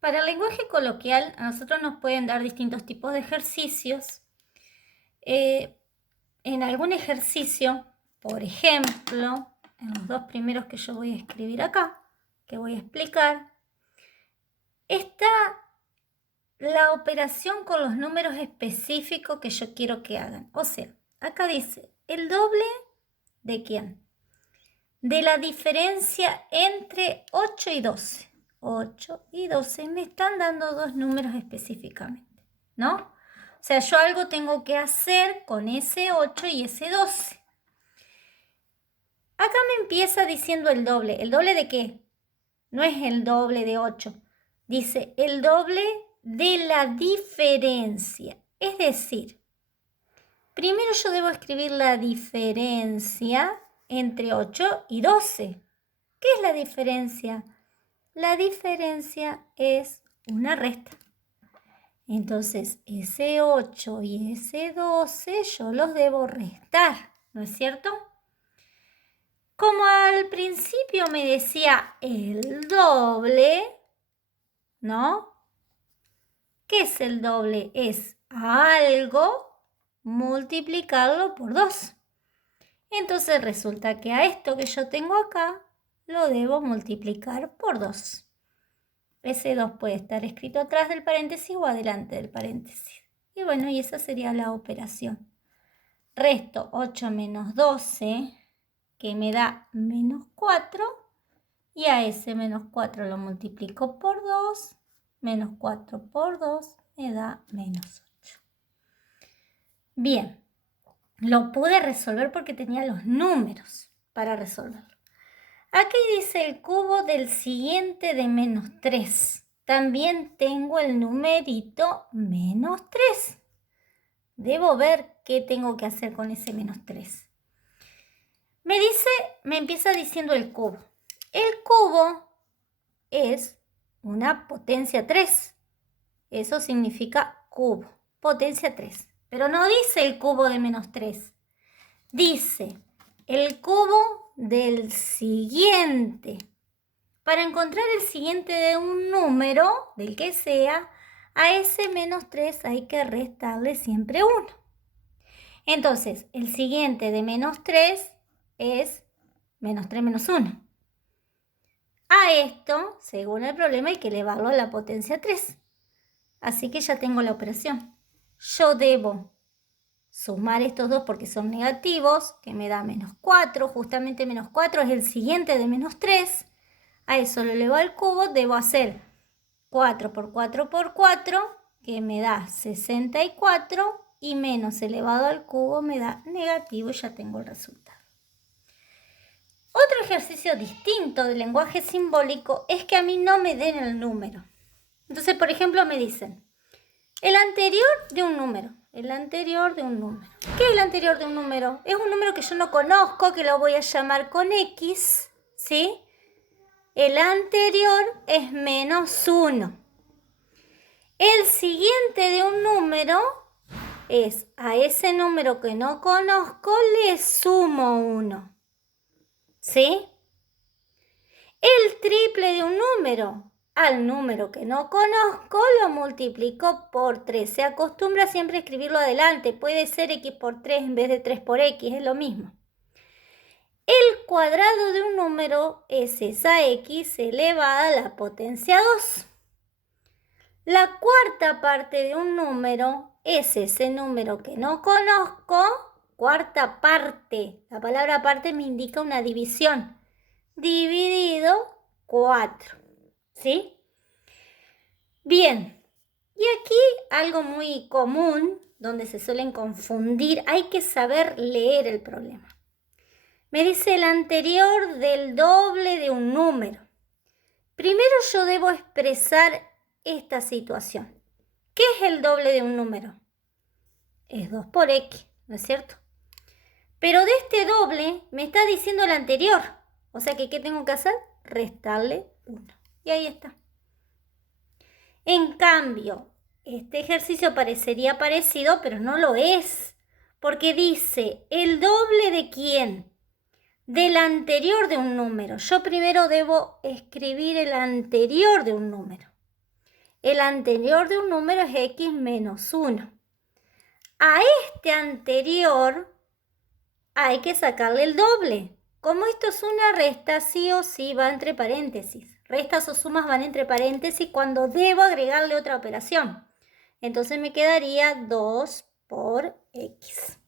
Para el lenguaje coloquial, a nosotros nos pueden dar distintos tipos de ejercicios. En algún ejercicio, por ejemplo, en los dos primeros que yo voy a escribir acá, que voy a explicar, está la operación con los números específicos que yo quiero que hagan. O sea, acá dice, ¿el doble de quién? De la diferencia entre 8 y 12. 8 y 12 me están dando dos números específicamente, ¿no? O sea, yo algo tengo que hacer con ese 8 y ese 12. Acá me empieza diciendo el doble. ¿El doble de qué? No es el doble de 8. Dice el doble de la diferencia. Es decir, primero yo debo escribir la diferencia entre 8 y 12. ¿Qué es la diferencia? La diferencia es una resta. Entonces, ese 8 y ese 12 yo los debo restar, ¿no es cierto? Como al principio me decía el doble, ¿no? ¿Qué es el doble? Es algo multiplicarlo por 2. Entonces resulta que a esto que yo tengo acá lo debo multiplicar por 2. Ese 2 puede estar escrito atrás del paréntesis o adelante del paréntesis. Y bueno, y esa sería la operación. Resto 8 menos 12, que me da menos 4. Y a ese menos 4 lo multiplico por 2. Menos 4 por 2 me da menos 8. Bien, lo pude resolver porque tenía los números para resolverlo. Aquí dice el cubo del siguiente de menos 3. También tengo el numerito menos 3. Debo ver qué tengo que hacer con ese menos 3. Me empieza diciendo el cubo. El cubo es una potencia 3. Eso significa cubo, potencia 3. Pero no dice el cubo de menos 3. Dice el cubo del siguiente. Para encontrar el siguiente de un número, del que sea, a ese menos 3 hay que restarle siempre 1. Entonces, el siguiente de menos 3 es menos 3 menos 1. A esto, según el problema, hay que elevarlo a la potencia 3. Así que ya tengo la operación. Yo debo sumar estos dos porque son negativos, que me da menos 4. Justamente menos 4 es el siguiente de menos 3. A eso lo elevo al cubo. Debo hacer 4 por 4 por 4, que me da 64. Y menos elevado al cubo me da negativo y ya tengo el resultado. Otro ejercicio distinto del lenguaje simbólico es que a mí no me den el número. Entonces, por ejemplo, me dicen el anterior de un número. El anterior de un número. ¿Qué es el anterior de un número? Es un número que yo no conozco, que lo voy a llamar con X, ¿sí? El anterior es menos 1. El siguiente de un número es a ese número que no conozco le sumo 1. ¿Sí? El triple de un número. Al número que no conozco lo multiplico por 3. Se acostumbra siempre a escribirlo adelante. Puede ser x por 3 en vez de 3 por x. Es lo mismo. El cuadrado de un número es esa x elevada a la potencia 2. La cuarta parte de un número es ese número que no conozco. Cuarta parte. La palabra parte me indica una división. Dividido 4. ¿Sí? Bien. Y aquí algo muy común, donde se suelen confundir, hay que saber leer el problema. Me dice el anterior del doble de un número. Primero yo debo expresar esta situación. ¿Qué es el doble de un número? Es 2 por x, ¿no es cierto? Pero de este doble me está diciendo el anterior. O sea que, ¿qué tengo que hacer? Restarle 1. Y ahí está. En cambio, este ejercicio parecería parecido, pero no lo es. Porque dice, ¿el doble de quién? Del anterior de un número. Yo primero debo escribir el anterior de un número. El anterior de un número es x menos 1. A este anterior hay que sacarle el doble. Como esto es una resta, sí o sí va entre paréntesis. Restas o sumas van entre paréntesis cuando debo agregarle otra operación. Entonces me quedaría 2 por x.